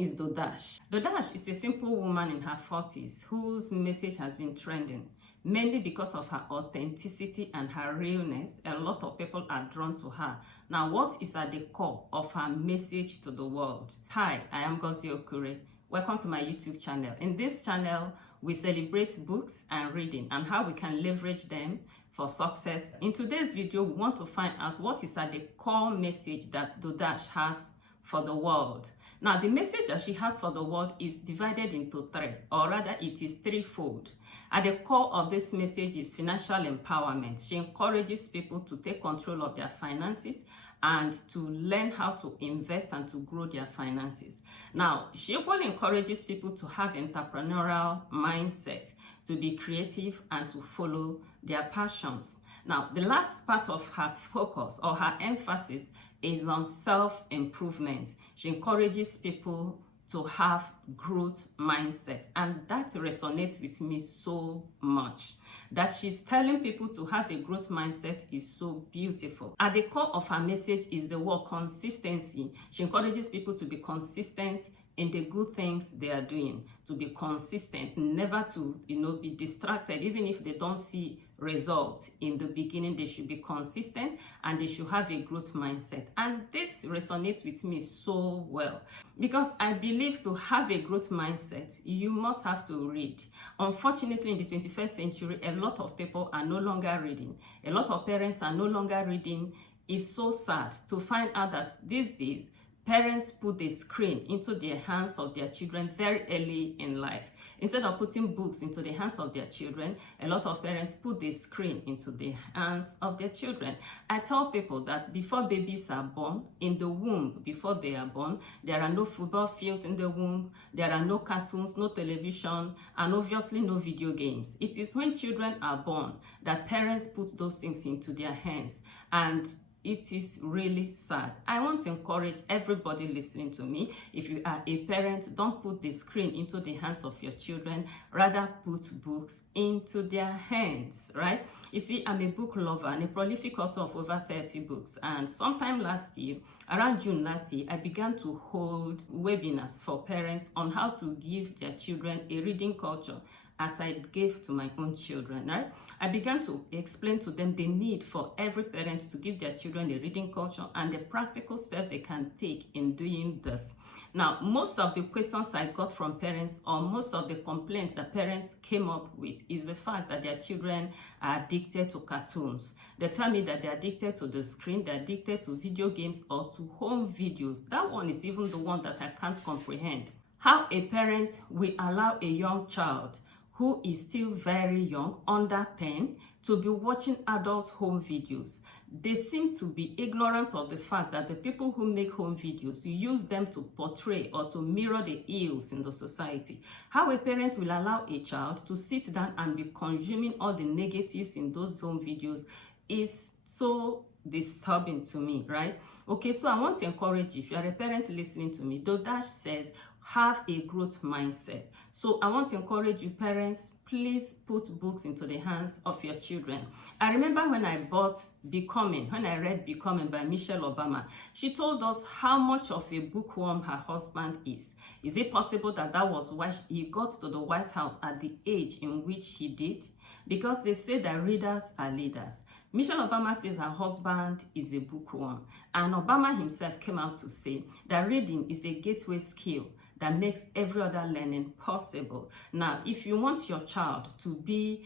is Dodash? Dodash is a simple woman in her 40s whose message has been trending, mainly because of her authenticity and her realness. A lot of people are drawn to her. Now, what is at the core of her message to the world? Hi, I am Ngozi Okure. Welcome to my YouTube channel. In this channel, we celebrate books and reading and how we can leverage them for success. In today's video, we want to find out what is at the core message that Dodash has for the world. Now, the message that she has for the world is divided into three, or rather it is threefold. At the core of this message is financial empowerment. She encourages people to take control of their finances and to learn how to invest and to grow their finances. Now, she equally encourages people to have entrepreneurial mindset, to be creative and to follow their passions. Now, the last part of her focus or her emphasis is on self-improvement. She encourages people to have growth mindset, and that resonates with me so much. That she's telling people to have a growth mindset is so beautiful. At the core of her message is the word consistency. She encourages people to be consistent in the good things they are doing, to be consistent, never to be distracted. Even if they don't see results in the beginning, they should be consistent and they should have a growth mindset. And this resonates with me so well, because I believe to have a growth mindset, you must have to read. Unfortunately, in the 21st century, a lot of people are no longer reading. A lot of parents are no longer reading. It's so sad to find out that these days, parents put the screen into the hands of their children very early in life. Instead of putting books into the hands of their children, a lot of parents put the screen into the hands of their children. I tell people that before babies are born, in the womb, before they are born, there are no football fields in the womb, there are no cartoons, no television, and obviously no video games. It is when children are born that parents put those things into their hands, and it is really sad. I want to encourage everybody listening to me. If you are a parent, don't put the screen into the hands of your children. Rather, put books into their hands, right? You see, I'm a book lover and a prolific author of over 30 books. And sometime last year, around June last year, I began to hold webinars for parents on how to give their children a reading culture, as I gave to my own children, right? I began to explain to them the need for every parent to give their children a reading culture and the practical steps they can take in doing this. Now, most of the questions I got from parents, or most of the complaints that parents came up with, is the fact that their children are addicted to cartoons. They tell me that they're addicted to the screen, they're addicted to video games or to home videos. That one is even the one that I can't comprehend. How a parent will allow a young child who is still very young, under 10, to be watching adult home videos. They seem to be ignorant of the fact that the people who make home videos, you use them to portray or to mirror the ills in the society. How a parent will allow a child to sit down and be consuming all the negatives in those home videos is so disturbing to me, right? Okay, so I want to encourage you, if you are a parent listening to me, Dodash says, have a growth mindset. So I want to encourage you parents, please put books into the hands of your children. I remember when I read Becoming by Michelle Obama, she told us how much of a bookworm her husband is. Is it possible that that was why he got to the White House at the age in which he did? Because they say that readers are leaders. Michelle Obama says her husband is a bookworm, and Obama himself came out to say that reading is a gateway skill that makes every other learning possible. Now, if you want your child to be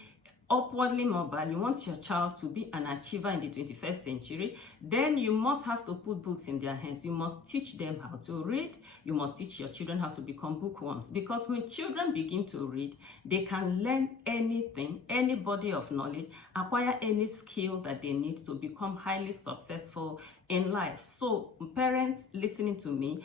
upwardly mobile, you want your child to be an achiever in the 21st century, then you must have to put books in their hands. You must teach them how to read. You must teach your children how to become bookworms. Because when children begin to read, they can learn anything, any body of knowledge, acquire any skill that they need to become highly successful in life. So, parents listening to me,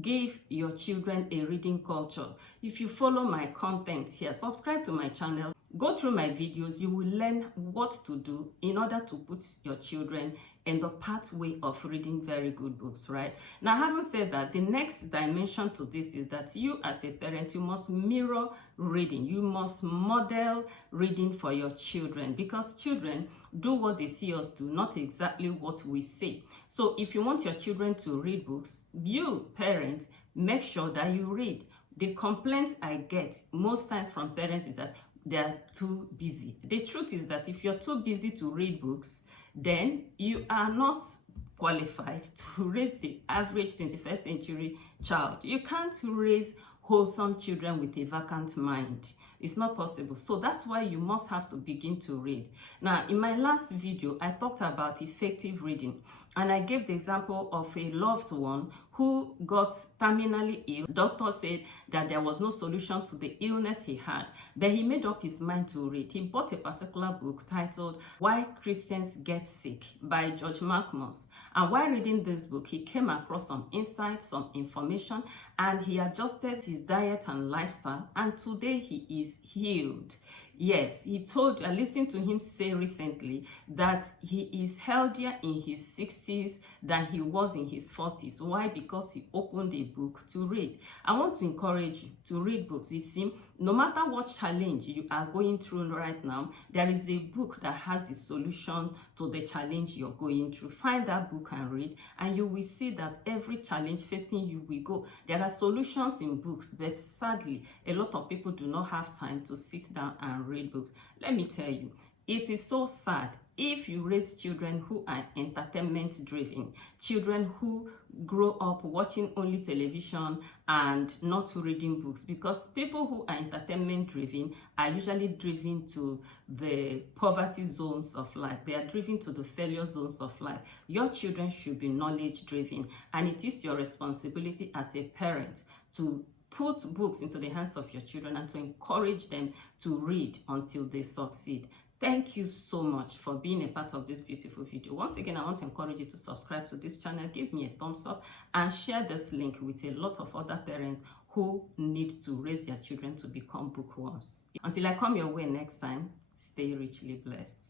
give your children a reading culture. If you follow my content here, subscribe to my channel, go through my videos, you will learn what to do in order to put your children in the pathway of reading very good books, right? Now, having said that, the next dimension to this is that you as a parent, you must mirror reading. You must model reading for your children, because children do what they see us do, not exactly what we say. So if you want your children to read books, you parents make sure that you read. The complaints I get most times from parents is that they are too busy. The truth is that if you're too busy to read books, then you are not qualified to raise the average 21st century child. You can't raise wholesome children with a vacant mind. It's not possible. So that's why you must have to begin to read. Now, in my last video, I talked about effective reading, and I gave the example of a loved one who got terminally ill. Doctor said that there was no solution to the illness he had, but he made up his mind to read. He bought a particular book titled Why Christians Get Sick by George Markmos. And while reading this book, he came across some insights, some information, and he adjusted his diet and lifestyle, and today he is healed. Yes, I listened to him say recently that he is healthier in his 60s than he was in his 40s. Why? Because he opened a book to read. I want to encourage you to read books. You see, no matter what challenge you are going through right now, there is a book that has a solution to the challenge you're going through. Find that book and read, and you will see that every challenge facing you will go. There are solutions in books, but sadly, a lot of people do not have time to sit down and read books. Let me tell you, it is so sad if you raise children who are entertainment driven, children who grow up watching only television and not reading books, because people who are entertainment driven are usually driven to the poverty zones of life. They are driven to the failure zones of life. Your children should be knowledge driven, and it is your responsibility as a parent to put books into the hands of your children and to encourage them to read until they succeed. Thank you so much for being a part of this beautiful video. Once again, I want to encourage you to subscribe to this channel, give me a thumbs up, and share this link with a lot of other parents who need to raise their children to become bookworms. Until I come your way next time, stay richly blessed.